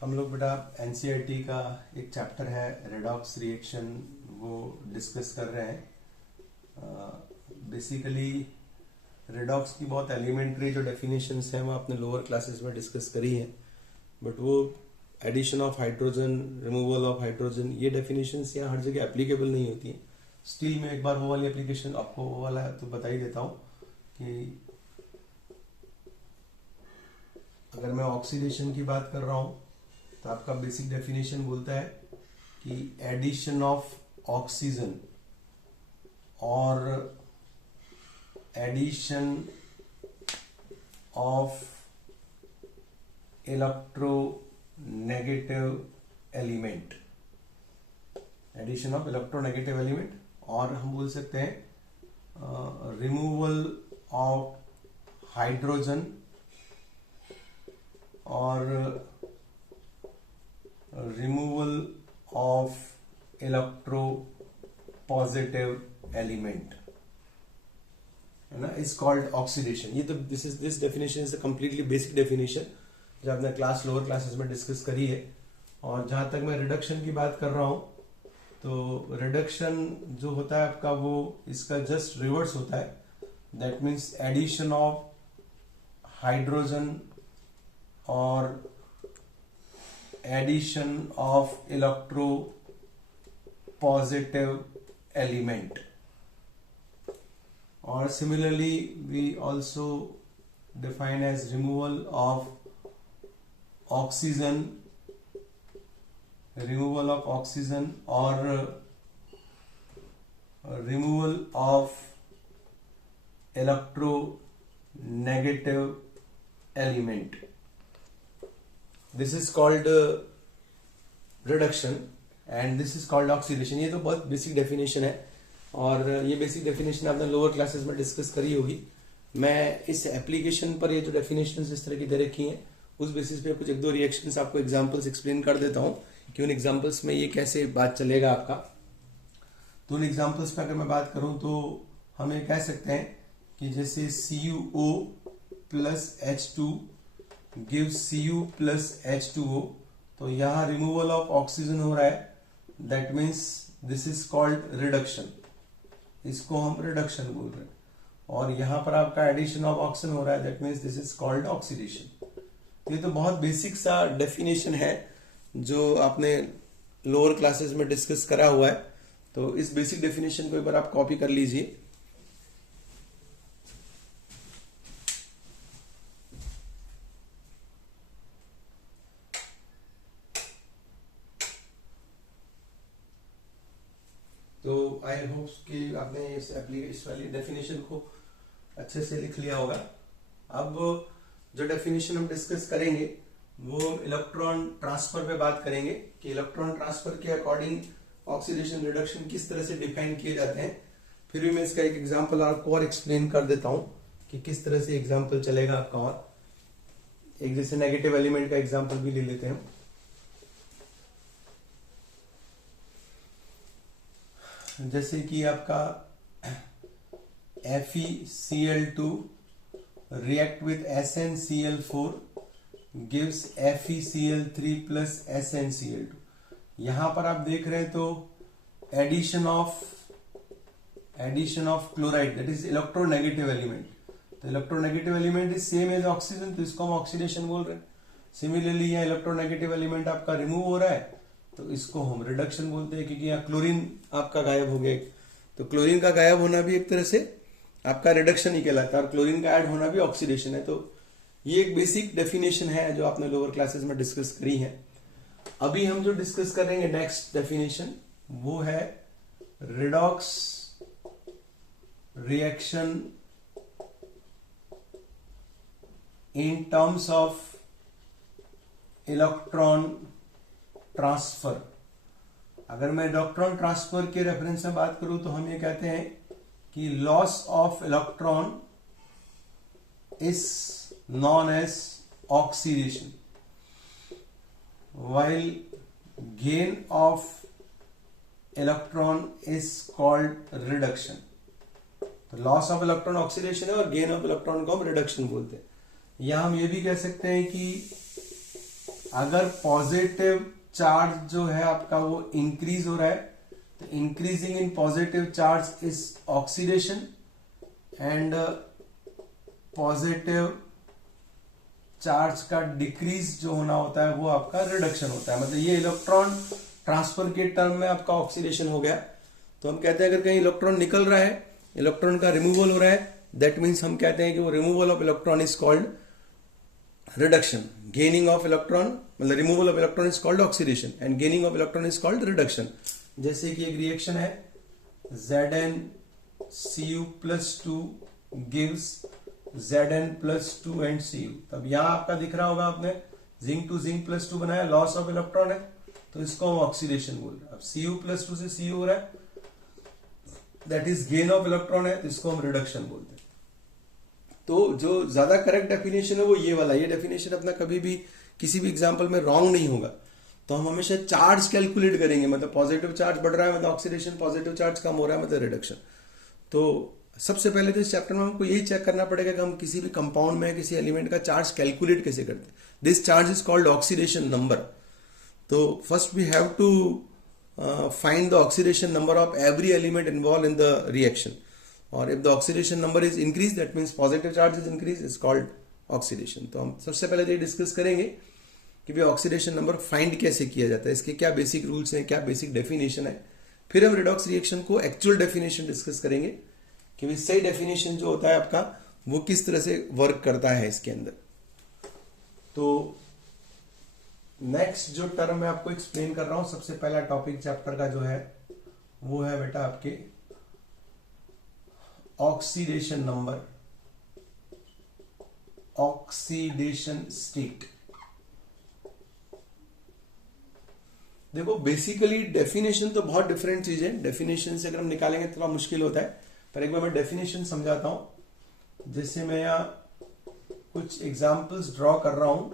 हम लोग बेटा एनसीईआरटी का एक चैप्टर है रेडॉक्स रिएक्शन वो डिस्कस कर रहे हैं। बेसिकली रेडॉक्स की बहुत एलिमेंट्री जो डेफिनेशंस हैं वो आपने लोअर क्लासेस में डिस्कस करी है, बट वो addition of hydrogen, removal of hydrogen, ये डेफिनेशंस यहाँ हर जगह एप्लीकेबल नहीं होती हैं। स्टिल में एक बार वो वाली एप्लीकेशन आपको वो वाला तो बता ही देता हूँ कि अगर मैं ऑक्सीडेशन की बात कर रहा हूँ तो आपका बेसिक डेफिनेशन बोलता है कि एडिशन ऑफ ऑक्सीजन और addition of electronegative element, addition of electronegative element, और हम बोल सकते हैं रिमूवल ऑफ हाइड्रोजन और removal of electropositive element, है ना, इज कॉल्ड ऑक्सीडेशन। ये तो this definition is a completely basic definition जो आपने लोअर क्लासेस में डिस्कस करी है। और जहां तक मैं रिडक्शन की बात कर रहा हूं तो रिडक्शन जो होता है आपका वो इसका जस्ट रिवर्स होता है। That means addition of hydrogen और addition of electropositive element. और similarly we also define as removal of oxygen or removal of electronegative element. This is called reduction and this is called oxidation. ये तो बहुत basic definition है और ये basic definition आपने lower classes में discuss करी होगी। मैं इस एप्लीकेशन पर ये जो डेफिनेशंस इस तरह की दे रखी हैं उस बेसिस पे कुछ एक दो रिएक्शंस आपको एग्जांपल्स एक्सप्लेन कर देता हूं कि उन एग्जांपल्स में ये कैसे बात चलेगा आपका। तो उन एग्जांपल्स पे अगर मैं बात करूं तो हम ये कह सकते हैं कि जैसे CuO plus H2 gives Cu plus H2O, तो यहाँ रिमूवल ऑफ ऑक्सीजन हो रहा है। That means this is called reduction, इसको हम रिडक्शन बोल रहे हैं। और यहां पर आपका एडिशन ऑफ ऑक्सीजन हो रहा है, that means this is called oxidation. ये तो बहुत बेसिक सा डेफिनेशन है जो आपने लोअर क्लासेस में डिस्कस करा हुआ है। तो इस बेसिक डेफिनेशन को एक बार आप कॉपी कर लीजिए। तो आई होप कि आपने इस वाली डेफिनेशन को अच्छे से लिख लिया होगा। अब जो डेफिनेशन हम डिस्कस करेंगे वो इलेक्ट्रॉन ट्रांसफर पे बात करेंगे कि इलेक्ट्रॉन ट्रांसफर के अकॉर्डिंग ऑक्सीडेशन रिडक्शन किस तरह से डिफाइन किए जाते हैं। फिर भी मैं इसका एक एग्जांपल आपको और एक्सप्लेन कर देता हूं कि किस तरह से एग्जांपल चलेगा आपका। और एक जैसे नेगेटिव एलिमेंट का एग्जांपल भी ले लेते हैं। जैसे कि आपका FeCl2 react with SnCl4 gives FeCl3 plus SnCl2। यहां पर आप देख रहे हैं तो addition of chloride, that is electronegative element. तो electronegative element is same as oxygen, तो इसको हम ऑक्सीडेशन बोल रहे हैं। सिमिलरली यहाँ इलेक्ट्रोनेगेटिव एलिमेंट आपका रिमूव हो रहा है तो इसको हम रिडक्शन बोलते हैं, क्योंकि यहाँ क्लोरीन आपका गायब हो गया। तो क्लोरीन का गायब होना भी एक तरह से आपका रिडक्शन ही कहलाता है और क्लोरीन का ऐड होना भी ऑक्सीडेशन है। तो ये एक बेसिक डेफिनेशन है जो आपने लोअर क्लासेस में डिस्कस करी है। अभी हम जो डिस्कस करेंगे नेक्स्ट डेफिनेशन वो है redox reaction in terms of electron transfer. अगर मैं इलेक्ट्रॉन ट्रांसफर के रेफरेंस में बात करूं तो हम ये कहते हैं कि loss of electron is known as oxidation while gain of electron is called reduction. तो लॉस ऑफ इलेक्ट्रॉन ऑक्सीडेशन है और गेन ऑफ इलेक्ट्रॉन को हम रिडक्शन बोलते हैं। या हम ये भी कह सकते हैं कि अगर पॉजिटिव चार्ज जो है आपका वो इंक्रीज हो रहा है तो increasing in positive charge is oxidation and positive charge का डिक्रीज जो होना होता है वो आपका रिडक्शन होता है। मतलब ये इलेक्ट्रॉन ट्रांसफर के टर्म में आपका ऑक्सीडेशन हो गया। तो हम कहते हैं अगर कहीं इलेक्ट्रॉन निकल रहा है, इलेक्ट्रॉन का रिमूवल हो रहा है, दैट मीन्स हम कहते हैं कि वो removal of electron is called reduction. Gaining of electron मतलब removal of electron is called oxidation and gaining of electron is called reduction. जैसे कि एक रिएक्शन है ZnCu+2 gives Zn+2 and Cu। तब यहां आपका दिख रहा होगा आपने जिंक टू जिंक +2 बनाया, लॉस ऑफ इलेक्ट्रॉन है तो इसको हम ऑक्सीडेशन बोल रहे हैं। अब Cu+2 से Cu हो रहा है, that is gain of electron है तो इसको हम रिडक्शन बोलते हैं। तो जो ज्यादा करेक्ट डेफिनेशन है वो ये वाला, ये डेफिनेशन अपना कभी भी किसी भी एग्जांपल में रॉन्ग नहीं होगा। तो हम हमेशा चार्ज कैलकुलेट करेंगे, मतलब पॉजिटिव चार्ज बढ़ रहा है मतलब ऑक्सीडेशन, पॉजिटिव चार्ज कम हो रहा है मतलब रिडक्शन। तो सबसे पहले तो इस चैप्टर में हमको यही चेक करना पड़ेगा कि हम किसी भी कंपाउंड में किसी एलिमेंट का चार्ज कैलकुलेट कैसे करते हैं। This charge is called oxidation number. तो first we have to find the oxidation number of every element involve in the reaction, और if the oxidation number is increase that means positive charge is increase, is called oxidation. तो हम सबसे पहले तो ये discuss करेंगे कि भाई ऑक्सीडेशन नंबर फाइंड कैसे किया जाता है, इसके क्या बेसिक रूल्स हैं, क्या बेसिक डेफिनेशन है। फिर हम रिडॉक्स रिएक्शन को एक्चुअल डेफिनेशन डिस्कस करेंगे कि भाई सही डेफिनेशन जो होता है आपका वो किस तरह से वर्क करता है इसके अंदर। तो नेक्स्ट जो टर्म मैं आपको एक्सप्लेन कर रहा हूं, सबसे पहला टॉपिक चैप्टर का जो है वो है बेटा आपके ऑक्सीडेशन नंबर, ऑक्सीडेशन स्टेट। देखो बेसिकली डेफिनेशन तो बहुत डिफरेंट चीज है, डेफिनेशन से अगर हम निकालेंगे तो थोड़ा मुश्किल होता है, पर एक बार मैं डेफिनेशन समझाता हूं। जैसे मैं यहां कुछ एग्जांपल्स ड्रॉ कर रहा हूं,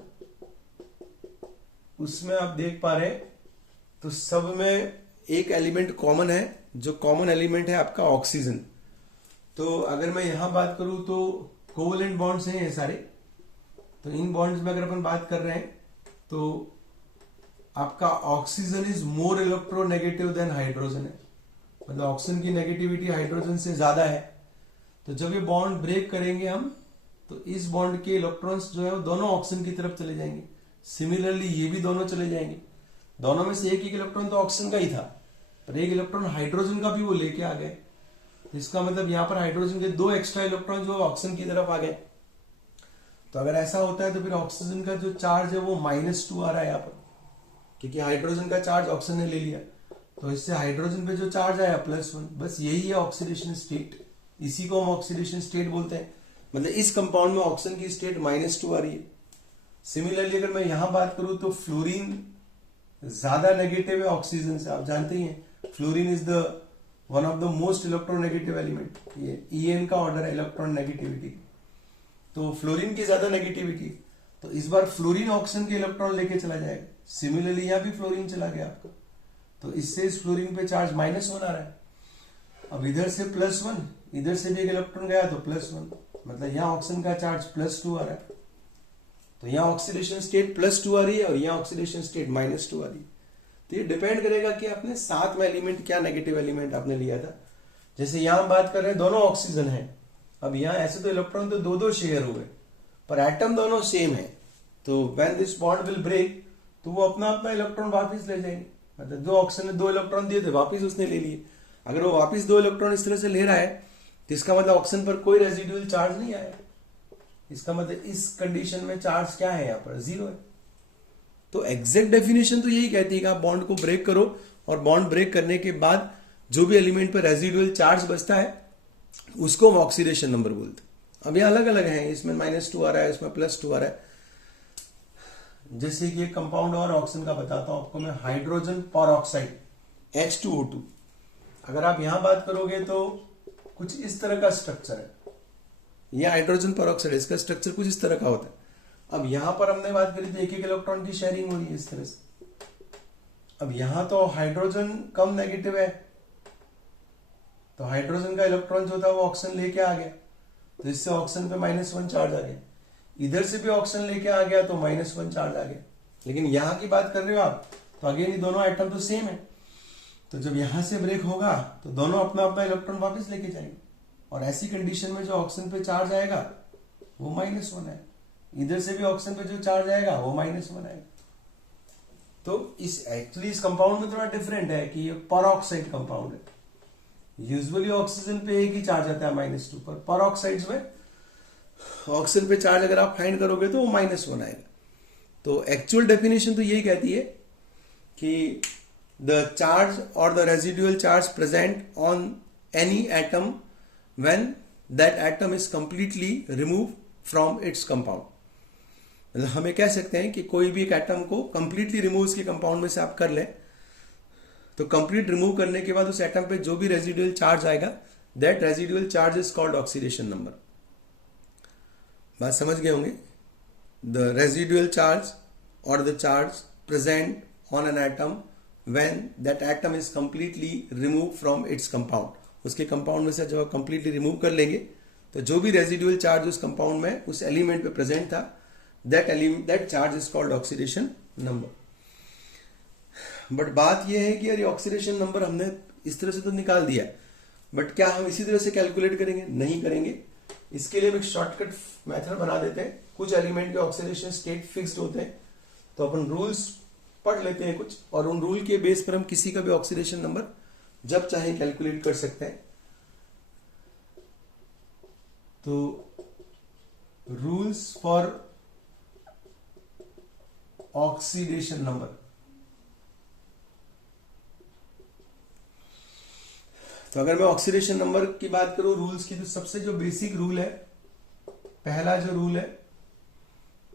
उसमें आप देख पा रहे तो सब में एक एलिमेंट कॉमन है, जो कॉमन एलिमेंट है आपका ऑक्सीजन। तो अगर मैं यहां बात करूं तो कोवलेंट बॉन्ड्स हैं ये सारे। तो इन बॉन्ड्स में अगर अपन बात कर रहे हैं तो आपका oxygen is more electronegative than hydrogen है, मतलब ऑक्सीजन की नेगेटिविटी हाइड्रोजन से ज्यादा है। तो जब ये बॉन्ड ब्रेक करेंगे हम तो इस बॉन्ड के इलेक्ट्रॉन्स जो है वो दोनों ऑक्सीजन की तरफ चले जाएंगे, सिमिलरली ये भी दोनों चले जाएंगे। दोनों में से एक इलेक्ट्रॉन तो ऑक्सीजन का ही था, पर एक इलेक्ट्रॉन हाइड्रोजन का भी वो लेके आ गए। तो इसका मतलब यहां पर हाइड्रोजन के दो एक्स्ट्रा इलेक्ट्रॉन जो ऑक्सीजन की तरफ आ गए। तो अगर ऐसा होता है तो फिर ऑक्सीजन का जो चार्ज है वो -2 आ रहा है यहाँ पर, क्योंकि हाइड्रोजन का चार्ज ऑक्सीजन ने ले लिया। तो इससे हाइड्रोजन पे जो चार्ज आया +1, बस यही है ऑक्सीडेशन स्टेट। इसी को हम ऑक्सीडेशन स्टेट बोलते हैं। मतलब इस कंपाउंड में ऑक्सीजन की स्टेट -2 आ रही है। सिमिलरली अगर मैं यहां बात करूं तो फ्लोरीन ज्यादा नेगेटिव है ऑक्सीजन से, आप जानते ही हैं fluorine is the one of the most electronegative element. ये EN का ऑर्डर है इलेक्ट्रॉन नेगेटिविटी। तो फ्लोरीन की ज्यादा नेगेटिविटी, तो इस बार फ्लोरीन ऑक्सीजन के इलेक्ट्रॉन लेके चला जाएगा। सिमिलरली यहां भी फ्लोरीन चला गया आपका, तो इससे इस फ्लोरीन पे चार्ज -1 आ रहा है। अब इधर से +1, इधर से भी एक इलेक्ट्रॉन गया तो +1, मतलब यहां ऑक्सीजन का चार्ज +2 आ रहा है। तो यहां ऑक्सीडेशन स्टेट +2 आ रही है और यहां ऑक्सीडेशन स्टेट -2 आ रही है। तो ये डिपेंड करेगा कि आपने साथ में एलिमेंट क्या नेगेटिव एलिमेंट आपने लिया था। जैसे यहां बात कर रहे हैं दोनों ऑक्सीजन है, अब यहां ऐसे तो इलेक्ट्रॉन तो दो शेयर हुए पर एटम दोनों सेम है। तो when this bond will break तो वो अपना अपना इलेक्ट्रॉन वापिस ले जाएंगे। मतलब जो ऑक्सीजन ने 2 इलेक्ट्रॉन दिए थे वापिस उसने ले लिए। अगर वो वापिस 2 इलेक्ट्रॉन इस तरह से ले रहा है तो इसका मतलब ऑक्सीजन पर कोई रेजिडुअल चार्ज नहीं आया। इसका मतलब इस कंडीशन में चार्ज क्या है, यहाँ पर 0 है। तो एग्जैक्ट डेफिनेशन तो यही कहती है कि आप बॉन्ड को ब्रेक करो और बॉन्ड ब्रेक करने के बाद जो भी एलिमेंट पर रेजिडुअल चार्ज बचता है उसको हम ऑक्सीडेशन नंबर बोलते हैं। अब ये अलग अलग है, इसमें -2 आ रहा है, इसमें +2 आ रहा है। जैसे कि एक कंपाउंड और ऑक्सीजन का बताता हूं आपको मैं, हाइड्रोजन परऑक्साइड H2O2। अगर आप यहां बात करोगे तो कुछ इस तरह का स्ट्रक्चर है, यह हाइड्रोजन परऑक्साइड, इसका स्ट्रक्चर कुछ इस तरह का होता है। अब यहां पर हमने बात करी तो एक इलेक्ट्रॉन की शेयरिंग हो रही है इस तरह से। अब यहां तो हाइड्रोजन कम नेगेटिव है, तो हाइड्रोजन का इलेक्ट्रॉन जो था वो ऑक्सीजन लेके आ गया, तो इससे ऑक्सीजन पे -1 चार्ज आ गया। इधर से भी ऑक्सीजन लेके आ गया तो -1 चार्ज आ गया। लेकिन यहां की बात कर रहे हो आप, तो अगेन ये दोनों एटम तो सेम है, तो जब यहां से ब्रेक होगा तो दोनों अपना अपना इलेक्ट्रॉन वापस लेके जाएंगे, और ऐसी कंडीशन में जो ऑक्सीजन पे चार्ज आएगा वो -1 है, इधर से भी ऑक्सीजन पे जो चार्ज आएगा वो -1 आएगा। तो एक्चुअली इस कंपाउंड में थोड़ा डिफरेंट है कि ये परऑक्साइड कंपाउंड है। यूजुअली ऑक्सीजन पे एक ही चार्ज आता है -2, पर परऑक्साइड्स में ऑक्सीजन पे चार्ज अगर आप फाइंड करोगे तो वो -1 आएगा। तो एक्चुअल डेफिनेशन तो यही कहती है कि द चार्ज और the residual charge present on any atom when that atom is completely remove from its compound. मतलब हमें कह सकते हैं कि कोई भी एक एटम को कंप्लीटली रिमूव उसके कंपाउंड में से आप कर लें, तो कंप्लीट रिमूव करने के बाद उस एटम पे जो भी रेजिडुअल चार्ज आएगा, that residual charge is called oxidation number. बात समझ गए होंगे? द रेजिडुअल चार्ज और the charge present on an atom when that atom is completely remove from its compound, उसके कंपाउंड में से जब आप कंप्लीटली रिमूव कर लेंगे तो जो भी रेजिडुअल चार्ज उस कंपाउंड में उस एलिमेंट पे प्रेजेंट था, that charge is called oxidation number. But बात यह है कि यार ऑक्सीडेशन नंबर हमने इस तरह से तो निकाल दिया, बट क्या हम इसी तरह से कैलकुलेट करेंगे? नहीं करेंगे। इसके लिए हम एक शॉर्टकट मेथड बना देते हैं। कुछ एलिमेंट के ऑक्सीडेशन स्टेट फिक्स्ड होते हैं, तो अपन रूल्स पढ़ लेते हैं कुछ, और उन रूल के बेस पर हम किसी का भी ऑक्सीडेशन नंबर जब चाहे कैलकुलेट कर सकते हैं। तो रूल्स फॉर ऑक्सीडेशन नंबर। तो अगर मैं ऑक्सीडेशन नंबर की बात करूं रूल्स की, तो सबसे जो बेसिक रूल है, पहला जो रूल है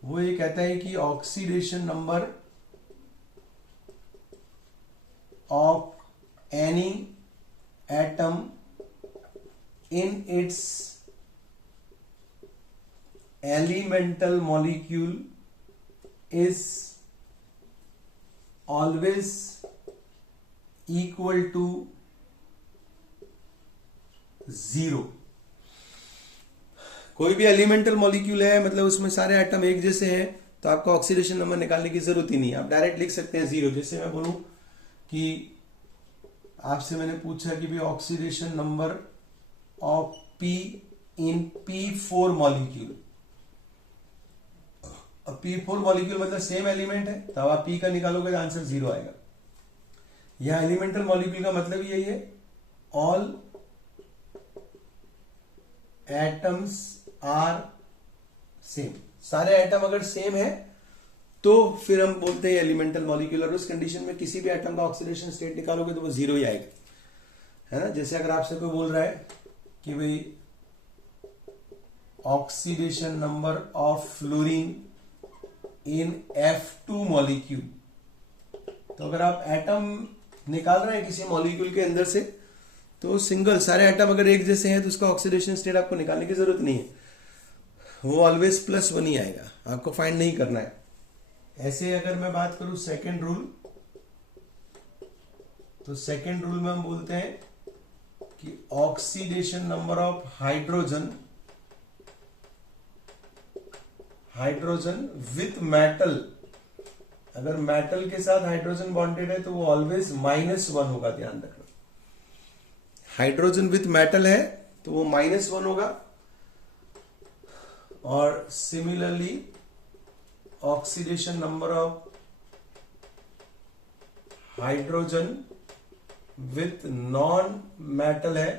वो ये कहता है कि oxidation number of any atom in its elemental molecule is always equal to 0। कोई भी एलिमेंटल मॉलिक्यूल है, मतलब उसमें सारे एटम एक जैसे हैं, तो आपको ऑक्सीडेशन नंबर निकालने की जरूरत ही नहीं है, आप डायरेक्ट लिख सकते हैं 0। जैसे मैं बोलूं कि आपसे मैंने पूछा कि भी oxidation number of P in P4 molecule, P4 molecule मतलब सेम एलिमेंट है, तब आप P का निकालोगे तो आंसर 0 आएगा। यह एलिमेंटल मॉलिक्यूल का मतलब यही है, ऑल एटम्स आर सेम। सारे एटम अगर सेम है तो फिर हम बोलते हैं एलिमेंटल मॉलिक्यूल, और उस कंडीशन में किसी भी एटम का ऑक्सीडेशन स्टेट निकालोगे तो वो 0 ही आएगा, है ना। जैसे अगर आपसे कोई बोल रहा है कि भाई oxidation number of fluorine in F2 molecule, तो अगर आप एटम निकाल रहे हैं किसी मॉलिक्यूल के अंदर से, तो सिंगल सारे एटम अगर एक जैसे हैं तो उसका ऑक्सीडेशन स्टेट आपको निकालने की जरूरत नहीं है, वो ऑलवेज +1 ही आएगा, आपको फाइंड नहीं करना है। ऐसे अगर मैं बात करूं सेकेंड रूल, तो सेकेंड रूल में हम बोलते हैं कि oxidation number of hydrogen with metal, अगर मेटल के साथ हाइड्रोजन बॉन्डेड है तो वो ऑलवेज -1 होगा, ध्यान रखना। हाइड्रोजन विथ मेटल है तो वो -1 होगा, और similarly oxidation number of hydrogen with non metal है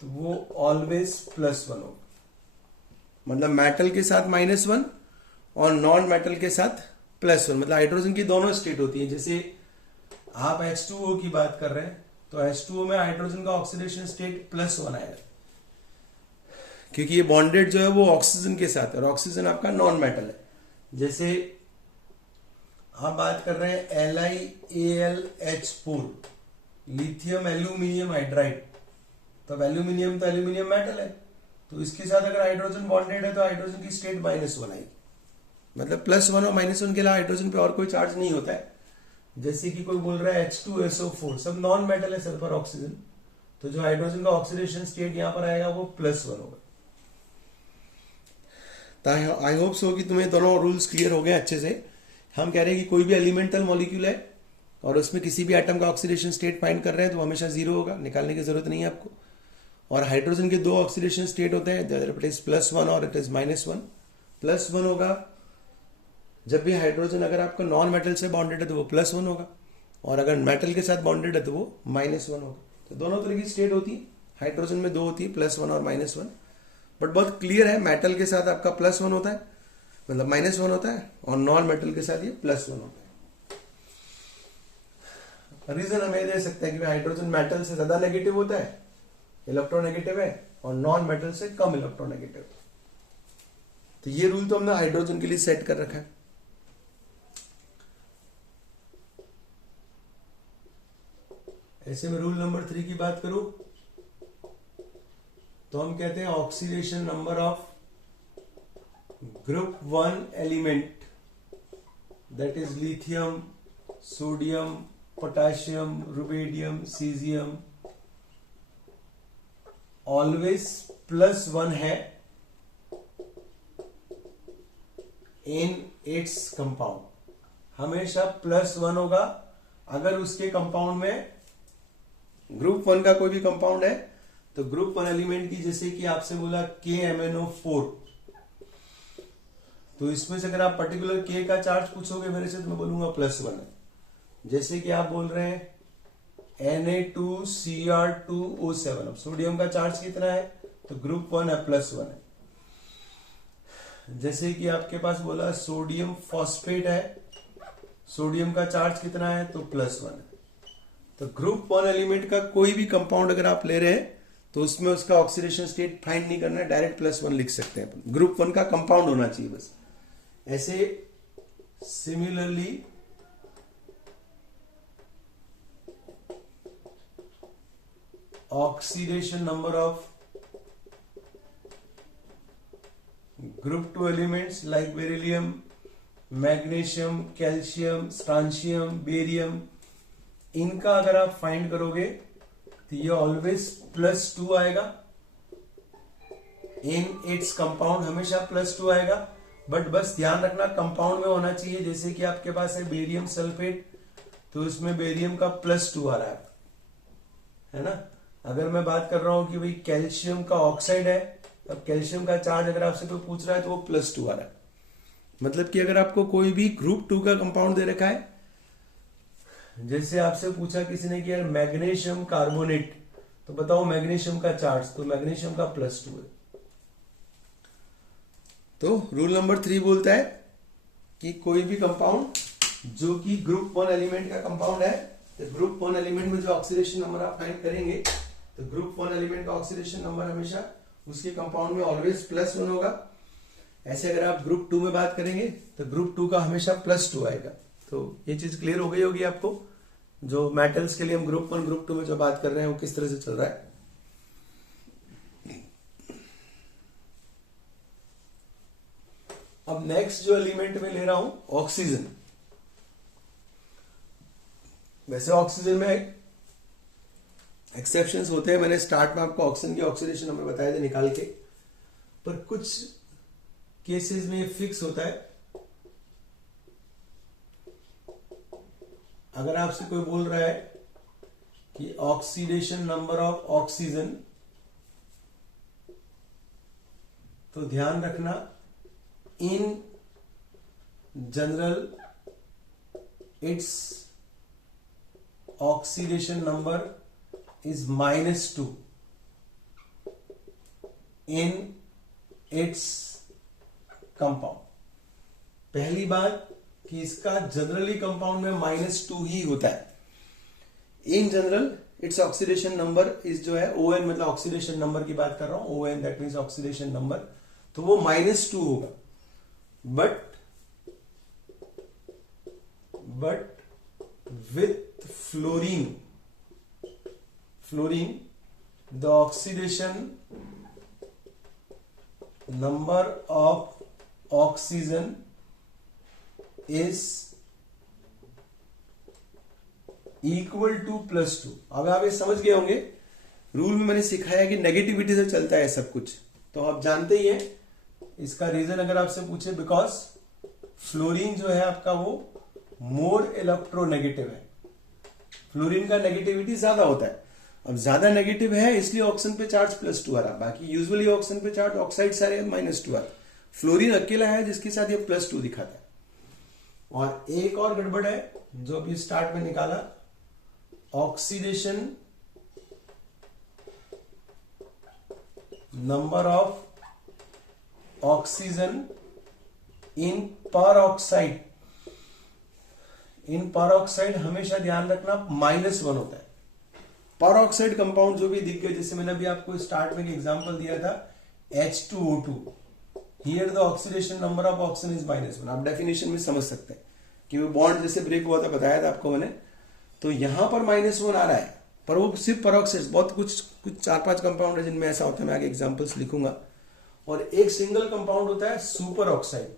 तो वो ऑलवेज +1 होगा। मतलब मेटल के साथ -1 और नॉन मेटल के साथ +1, मतलब हाइड्रोजन की दोनों स्टेट होती है। जैसे आप H2O की बात कर रहे हैं तो H2O में हाइड्रोजन का ऑक्सीडेशन स्टेट +1 आएगा, क्योंकि ये बॉन्डेड जो है वो ऑक्सीजन के साथ है, और ऑक्सीजन आपका नॉन मेटल है। जैसे आप बात कर रहे हैं LiAlH4 लिथियम एल्यूमिनियम हाइड्राइड, तो एल्यूमिनियम तो एल्यूमिनियम मेटल है, तो इसके साथ अगर हाइड्रोजन बॉन्डेड है तो हाइड्रोजन की स्टेट -1 आएगी। मतलब +1 और -1 के अलावा हाइड्रोजन पे और कोई चार्ज नहीं होता है। जैसे कि कोई बोल रहा है H2SO4, सब नॉन मेटल है सल्फर ऑक्सीजन, तो जो हाइड्रोजन का ऑक्सीडेशन स्टेट यहां पर आएगा वो +1 होगा। आई होप सो कि तुम्हें दोनों रूल्स क्लियर हो गए अच्छे से, हम कह रहे हैं कि कोई भी एलिमेंटल मॉलिक्यूल है और उसमें किसी भी एटम का ऑक्सीडेशन स्टेट फाइंड कर रहे हैं तो हमेशा जीरो होगा, निकालने की जरूरत नहीं है आपको। और हाइड्रोजन के दो ऑक्सीडेशन स्टेट होते हैं, इट इज +1 और इट इज -1। +1 होगा जब भी हाइड्रोजन अगर आपका नॉन मेटल से बॉन्डेड है तो वो +1 होगा, और अगर मेटल के साथ बॉन्डेड है तो वो -1 होगा। तो दोनों तरह की स्टेट होती है, हाइड्रोजन में दो होती है, +1 और -1। बट बहुत क्लियर है, मेटल के साथ आपका +1 होता है, मतलब -1 होता है, और नॉन मेटल के साथ ये +1 होता है। रीजन हमें दे सकते हैं कि हाइड्रोजन मेटल से ज्यादा नेगेटिव होता है, इलेक्ट्रोनेगेटिव है, और नॉन मेटल से कम इलेक्ट्रोनेगेटिव है। तो ये रूल तो हमने हाइड्रोजन के लिए सेट कर रखा है। ऐसे में रूल नंबर 3 की बात करूं तो हम कहते हैं oxidation number of group 1 element, that is lithium, sodium, potassium, rubidium, caesium, always +1 है इन इट्स कंपाउंड। हमेशा +1 होगा अगर उसके कंपाउंड में ग्रुप 1 का कोई भी कंपाउंड है तो ग्रुप 1 एलिमेंट की, जैसे कि आपसे बोला KMnO4, तो इसमें से अगर आप पर्टिकुलर K का चार्ज पूछोगे मेरे से तो मैं बोलूंगा +1 है। जैसे कि आप बोल रहे हैं Na2Cr2O7, अब सोडियम का चार्ज कितना है तो ग्रुप 1 है, +1 है। जैसे कि आपके पास बोला सोडियम फॉस्फेट है, सोडियम का चार्ज कितना है तो +1 है। तो ग्रुप 1 एलिमेंट का कोई भी कंपाउंड अगर आप ले रहे हैं तो उसमें उसका ऑक्सीडेशन स्टेट फाइंड नहीं करना है, डायरेक्ट +1 लिख सकते हैं। ग्रुप 1 का कंपाउंड होना चाहिए बस। ऐसे similarly oxidation number of group 2 elements like beryllium, magnesium, calcium, स्ट्रांशियम, barium, इनका अगर आप फाइंड करोगे तो ये ऑलवेज +2 आएगा इन इट्स कंपाउंड, हमेशा +2 आएगा। बट बस ध्यान रखना कंपाउंड में होना चाहिए। जैसे कि आपके पास है बेरियम सल्फेट, तो इसमें बेरियम का +2 आ रहा है ना। अगर मैं बात कर रहा हूं कि भाई कैल्शियम का ऑक्साइड है, अब कैल्शियम का चार्ज अगर आपसे कोई पूछ रहा है तो वो +2 आ रहा है। मतलब कि अगर आपको कोई भी ग्रुप 2 का कंपाउंड दे रखा है, जैसे आपसे पूछा किसी ने कि यार मैग्नीशियम कार्बोनेट, तो बताओ मैग्नीशियम का चार्ज, तो मैग्नीशियम का +2 है। तो रूल नंबर 3 बोलता है कि कोई भी कंपाउंड जो कि ग्रुप 1 एलिमेंट का कंपाउंड है, तो ग्रुप 1 एलिमेंट में जो ऑक्सीडेशन नंबर आप फाइंड करेंगे तो ग्रुप 1 एलिमेंट का ऑक्सीडेशन नंबर हमेशा उसके कंपाउंड में ऑलवेज +1 होगा। ऐसे अगर आप ग्रुप 2 में बात करेंगे तो ग्रुप 2 का हमेशा +2 आएगा। तो ये चीज क्लियर हो गई होगी आपको, जो मेटल्स के लिए हम ग्रुप 1 ग्रुप 2 में जो बात कर रहे हैं वो किस तरह से चल रहा है। अब नेक्स्ट जो एलिमेंट में ले रहा हूं ऑक्सीजन। वैसे ऑक्सीजन में एक्सेप्शंस होते हैं, मैंने स्टार्ट में आपको ऑक्सीजन के ऑक्सीडेशन नंबर बताए थे निकाल के, पर कुछ केसेस में फिक्स होता है। अगर आपसे कोई बोल रहा है कि ऑक्सीडेशन नंबर ऑफ ऑक्सीजन, तो ध्यान रखना in general its oxidation number is -2 in its compound. पहली बात कि इसका जनरली कंपाउंड में -2 ही होता है। In general its oxidation number is जो है ON, मतलब ऑक्सीडेशन नंबर की बात कर रहा हूं, ON that means oxidation number, तो वो -2 होगा। But with fluorine the oxidation number of oxygen is equal to +2। अब आप ये समझ गए होंगे, रूल में मैंने सिखाया कि नेगेटिविटी से चलता है सब कुछ, तो आप जानते ही हैं। इसका रीजन अगर आपसे पूछे, बिकॉज फ्लोरीन जो है आपका वो मोर इलेक्ट्रोनेगेटिव है, फ्लोरीन का नेगेटिविटी ज्यादा होता है। अब ज्यादा नेगेटिव है इसलिए ऑक्सीजन पे चार्ज +2 आ रहा, बाकी यूजुअली ऑक्सीजन पे चार्ज ऑक्साइड सारे -2 आता। फ्लोरीन अकेला है जिसके साथ ये +2 दिखाता है। और एक और गड़बड़ है जो अभी स्टार्ट में निकाला, oxidation number of oxygen in पर ऑक्साइड। इन पर ऑक्साइड हमेशा ध्यान रखना -1 होता है। पर ऑक्साइड कंपाउंड जो भी दिख गए, जैसे मैंने अभी आपको स्टार्ट में एक एग्जांपल दिया था H2O2, here the oxidation number of oxygen is -1। आप डेफिनेशन में समझ सकते हैं कि वो बॉन्ड जैसे ब्रेक हुआ था, बताया था आपको मैंने, तो यहां पर -1 आ रहा है, पर वो सिर्फ पर ऑक्साइड, बहुत कुछ 4-5 कंपाउंड है जिनमें ऐसा होता है, मैं आगे एग्जांपल्स लिखूंगा। और एक सिंगल कंपाउंड होता है सुपर ऑक्साइड,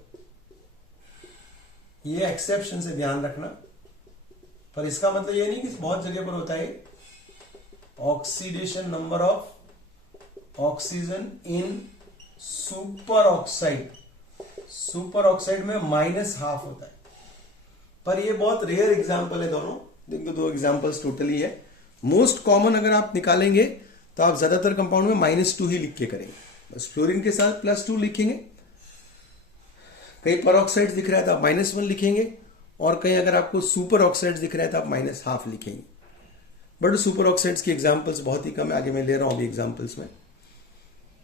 ये एक्सेप्शन से ध्यान रखना, पर इसका मतलब ये नहीं कि बहुत जगह पर होता है। Oxidation number of oxygen in super oxide, super oxide में -1/2 होता है, पर ये बहुत रेयर एग्जांपल है दोनों, देखो 2 एग्जांपल्स टोटली है। मोस्ट कॉमन अगर आप निकालेंगे तो आप ज्यादातर कंपाउंड में -2 ही लिख के करेंगे, बस फ्लोरीन के साथ +2 लिखेंगे। कहीं पर ऑक्साइड दिख रहा है तो आप -1 लिखेंगे, और कहीं अगर आपको सुपर ऑक्साइड दिख रहा है तो आप -1/2 लिखेंगे। बट सुपर ऑक्साइड्स की एग्जांपल्स बहुत ही कम है, आगे मैं ले रहा हूं अभी एग्जांपल्स में।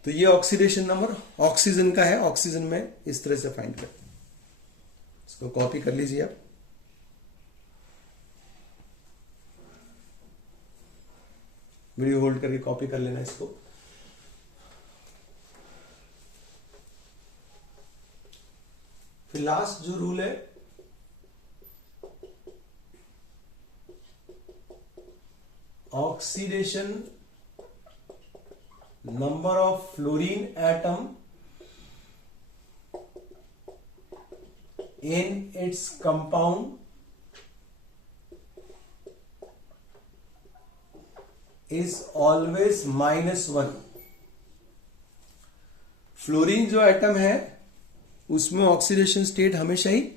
तो ये ऑक्सीडेशन नंबर ऑक्सीजन का है, ऑक्सीजन में इस तरह से फाइंड करते हैं। इसको कॉपी कर लीजिए आप, वीडियो होल्ड करके कॉपी कर लेना इसको। फिर लास्ट जो रूल है, oxidation number of fluorine atom in its compound is always -1। Fluorine जो एटम है उसमें ऑक्सीडेशन स्टेट हमेशा ही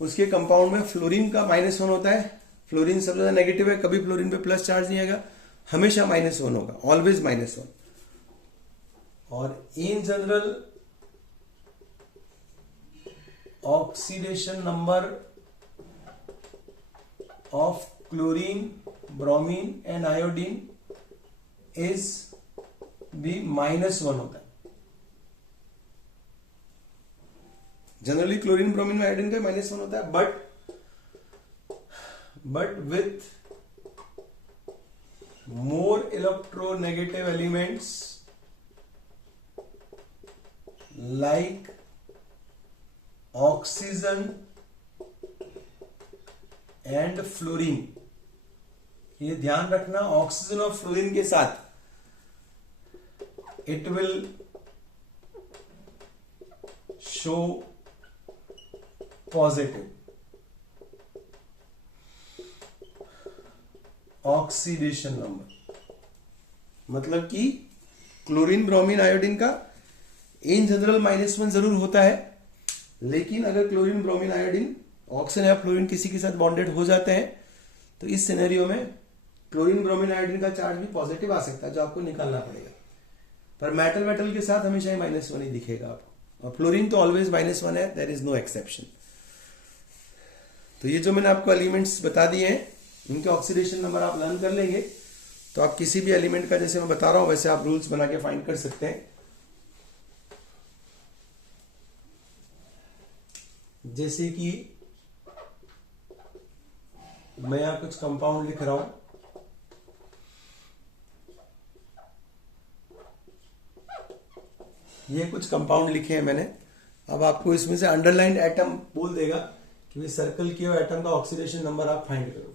उसके कंपाउंड में फ्लोरीन का -1 होता है। फ्लोरीन सबसे ज्यादा नेगेटिव है, कभी फ्लोरीन पे प्लस चार्ज नहीं आएगा, हमेशा -1 होगा, ऑलवेज -1। और in general oxidation number of chlorine, bromine and iodine is भी -1 होता है। जनरली क्लोरीन, ब्रोमीन, आयोडीन का -1 होता है, but with more electronegative elements like oxygen and fluorine, ये ध्यान रखना, ऑक्सीजन और फ्लोरीन के साथ it will show positive oxidation number. मतलब कि क्लोरीन, ब्रोमीन, आयोडीन का इन जनरल -1 जरूर होता है, लेकिन अगर क्लोरीन, ब्रोमीन, आयोडीन, ऑक्सीजन या फ्लोरीन किसी के साथ बॉन्डेड हो जाते हैं तो इस सिनेरियो में क्लोरीन, ब्रोमीन, आयोडीन का चार्ज भी पॉजिटिव आ सकता है, जो आपको निकालना पड़ेगा। पर मेटल के साथ हमेशा ही -1 ही दिखेगा आपको, और फ्लोरीन तो ऑलवेज -1 है, देयर इज नो एक्सेप्शन। तो ये जो मैंने आपको एलिमेंट्स बता दिए हैं, इनके ऑक्सीडेशन नंबर आप लर्न कर लेंगे तो आप किसी भी एलिमेंट का, जैसे मैं बता रहा हूं वैसे आप रूल्स बना के फाइंड कर सकते हैं। जैसे कि मैं यहां कुछ कंपाउंड लिख रहा हूं, ये कुछ कंपाउंड लिखे हैं मैंने। अब आपको इसमें से अंडरलाइंड एटम बोल देगा कि सर्कल किए हुए एटम का ऑक्सीडेशन नंबर आप फाइंड करो।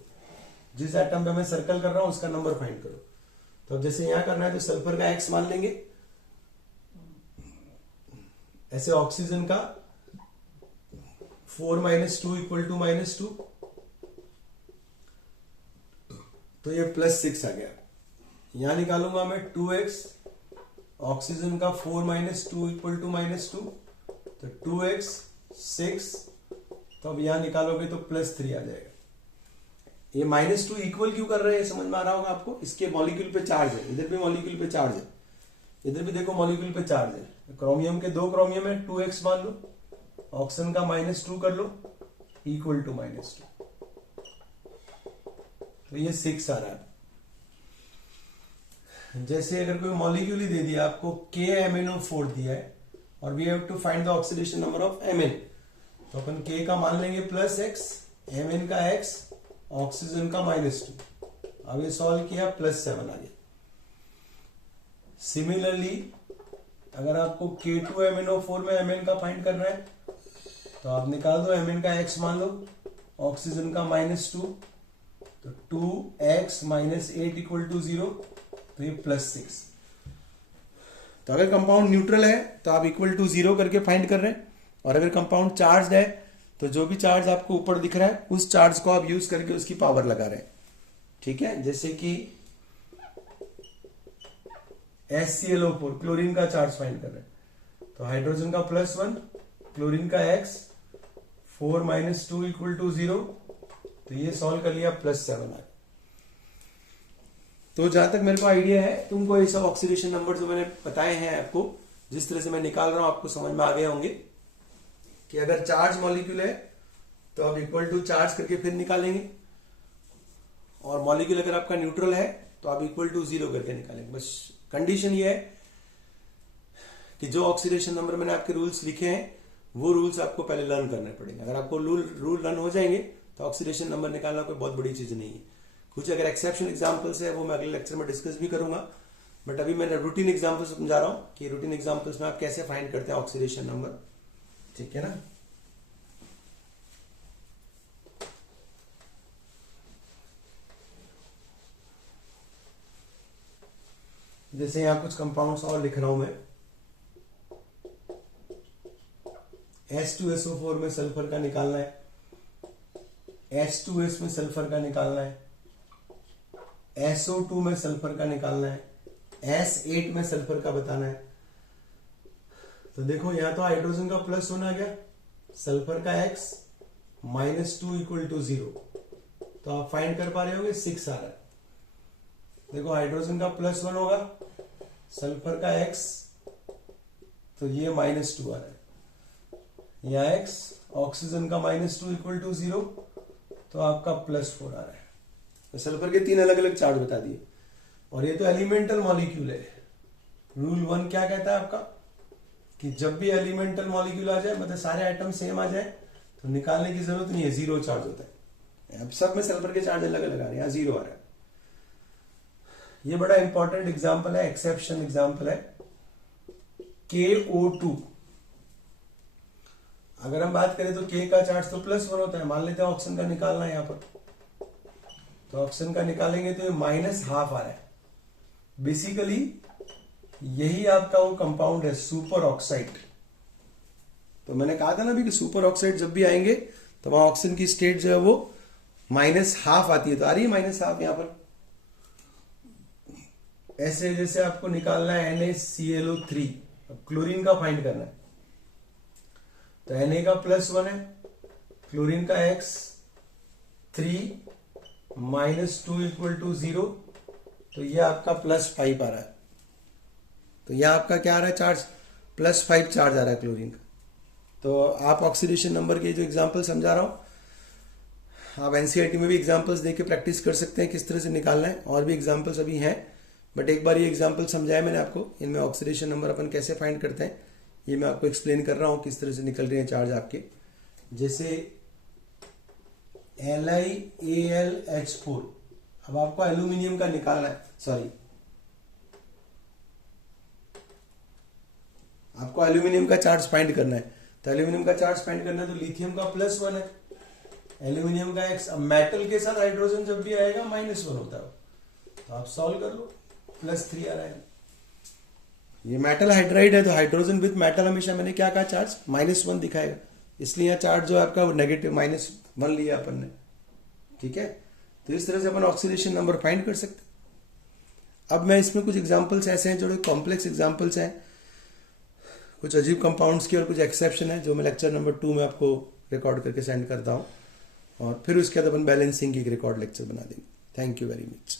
जिस एटम पे मैं सर्कल कर रहा हूं उसका नंबर फाइंड करो। तो अब जैसे यहां करना है तो सल्फर का X मान लेंगे, ऐसे ऑक्सीजन का 4 - 2 = -2, तो ये +6 आ गया। यहां निकालूंगा मैं 2x, ऑक्सीजन का 4 - 2 = -2, तो 2x 6, तो अब यहां निकालोगे तो +3 आ जाएगा। ये -2 इक्वल क्यों कर रहे हैं समझ में आ रहा होगा आपको। इसके मॉलिक्यूल पे चार्ज है, इधर भी मॉलिक्यूल पे चार्ज है, इधर भी देखो मॉलिक्यूल पे चार्ज है। क्रोमियम के 2 क्रोमियम है, 2x मान लो, ऑक्सीजन का -2 कर लो, इक्वल टू -2, तो ये 6 आ रहा है। जैसे अगर कोई मॉलिक्यूल ही दे दिया आपको, KMnO4 दिया है और we have to find the oxidation number of Mn, तो अपन K का मान लेंगे +x, Mn का x, ऑक्सीजन का -2। अब ये सॉल्व किया, +7 आ गया। सिमिलरली अगर आपको K2MnO4 में Mn का फाइंड करना है तो आप निकाल दो, Mn का x मान लो, ऑक्सीजन का -2, तो 2x - 8 = 0, तो ये +6। तो अगर कंपाउंड न्यूट्रल है तो आप =0 करके फाइंड कर रहे हैं, और अगर कंपाउंड चार्ज है तो जो भी चार्ज आपको ऊपर दिख रहा है उस चार्ज को आप यूज करके उसकी पावर लगा रहे हैं। ठीक है, जैसे कि HClO4 क्लोरीन का चार्ज फाइंड कर रहे हैं, तो हाइड्रोजन का +1, क्लोरीन का x, 4 - 2 = 0, तो ये सॉल्व कर लिया, +7 आ गया। तो जहां तक मेरे को आइडिया है, तुमको ये सब ऑक्सीडेशन नंबर जो मैंने बताए हैं आपको, जिस तरह से मैं निकाल रहा हूं आपको समझ में आ गए होंगे कि अगर चार्ज मॉलिक्यूल है तो आप इक्वल टू चार्ज करके फिर निकालेंगे, और मॉलिक्यूल अगर आपका न्यूट्रल है तो आप =0 करके निकालेंगे। बस कंडीशन ये है कि जो ऑक्सीडेशन नंबर मैंने आपके रूल्स लिखे हैं वो रूल्स आपको पहले लर्न करने पड़ेंगे। अगर आपको रूल लर्न हो जाएंगे तो ऑक्सीडेशन नंबर निकालना कोई बहुत बड़ी चीज नहीं है। कुछ अगर एक्सेप्शनल एग्जांपल्स है वो मैं अगले लेक्चर में डिस्कस भी करूंगा, बट अभी मैंने रूटीन एग्जांपल समझा रहा हूं कि रूटीन एग्जांपल्स में आप कैसे फाइंड करते हैं ऑक्सीडेशन नंबर। ठीक है ना। जैसे यहां कुछ कंपाउंड्स और लिख रहा हूं मैं, H2SO4 में सल्फर का निकालना है, H2S में सल्फर का निकालना है, SO2 में सल्फर का निकालना है, S8 में सल्फर का बताना है। तो देखो यहां तो हाइड्रोजन का +1 आ गया, सल्फर का x -2 = 0, तो आप फाइंड कर पा रहे होंगे, 6 आ रहा है। देखो हाइड्रोजन का +1 होगा, सल्फर का x, तो ये -2 आ रहा है, या x, ऑक्सीजन का -2 = 0, तो आपका +4 आ रहा है। तो सल्फर के 3 अलग अलग चार्ज बता दिए, और ये तो एलिमेंटल मॉलिक्यूल है। रूल 1 क्या कहता है आपका कि जब भी एलिमेंटल मॉलिक्यूल आ जाए, मतलब सारे आइटम सेम आ जाए, तो निकालने की जरूरत नहीं है, 0 चार्ज होता है। अब सब में सल्फर के चार्ज अलग अलग आ रहे हैं, यहाँ 0 आ रहा है। ये बड़ा इंपॉर्टेंट एग्जाम्पल है, एक्सेप्शन एग्जाम्पल है, KO2। अगर हम बात करें तो K का चार्ज तो +1 होता है, मान लेते हैं ऑक्सीजन का निकालना है यहाँ पर, तो ऑक्सीजन का निकालेंगे तो ये -12 आ रहा है। बेसिकली यही आपका वो कंपाउंड है, सुपर ऑक्साइड। तो मैंने कहा था ना अभी कि सुपर ऑक्साइड जब भी आएंगे तो वहां ऑक्सीजन की स्टेट जो है वो -12 आती है, तो आ रही है -12 यहां पर। ऐसे जैसे आपको निकालना है NaClO3, अब क्लोरीन का फाइंड करना है, तो Na का +1 है, क्लोरीन का x 3 -2 = 0, तो ये आपका +5 आ रहा है। तो यह आपका क्या आ रहा है चार्ज, +5 चार्ज आ रहा है क्लोरीन का। तो आप ऑक्सीडेशन नंबर के जो एग्जांपल समझा रहा हूं, आप एनसीईआरटी में भी एग्जांपल्स देख के प्रैक्टिस कर सकते हैं किस तरह से निकालना है, और भी एग्जांपल्स अभी हैं, बट एक बार ये एग्जांपल समझाया मैंने आपको, इनमें ऑक्सीडेशन नंबर अपन कैसे फाइंड करते हैं ये मैं आपको एक्सप्लेन कर रहा हूं किस तरह से निकल रहे हैं चार्ज आपके। जैसे LiAlH4, अब आपको एल्यूमिनियम का निकालना है, सॉरी आपको एल्यूमिनियम का चार्ज फाइंड करना है, तो एल्यूमिनियम का चार्ज फाइंड करना है, तो लिथियम का +1 है, एल्यूमिनियम का x, अब मेटल के साथ हाइड्रोजन जब भी आएगा -1 होता है, तो आप सॉल्व कर लो, +3 आ रहा है। ये मेटल हाइड्राइड है, तो हाइड्रोजन विद मेटल हमेशा मैंने क्या कहा चार्ज -1 दिखाएगा, इसलिए यहाँ चार्ज जो है आपका नेगेटिव -1 लिया अपन ने। ठीक है, तो इस तरह से अपन ऑक्सीडेशन नंबर फाइंड कर सकते। अब मैं इसमें कुछ एग्जांपल्स ऐसे हैं जो कॉम्प्लेक्स एग्जांपल्स हैं, कुछ अजीब कंपाउंड्स की और कुछ एक्सेप्शन है जो मैं लेक्चर नंबर 2 में आपको रिकॉर्ड करके सेंड करता हूँ, और फिर उसके बाद अपन बैलेंसिंग की एक रिकॉर्ड लेक्चर बना देंगे। Thank you very much.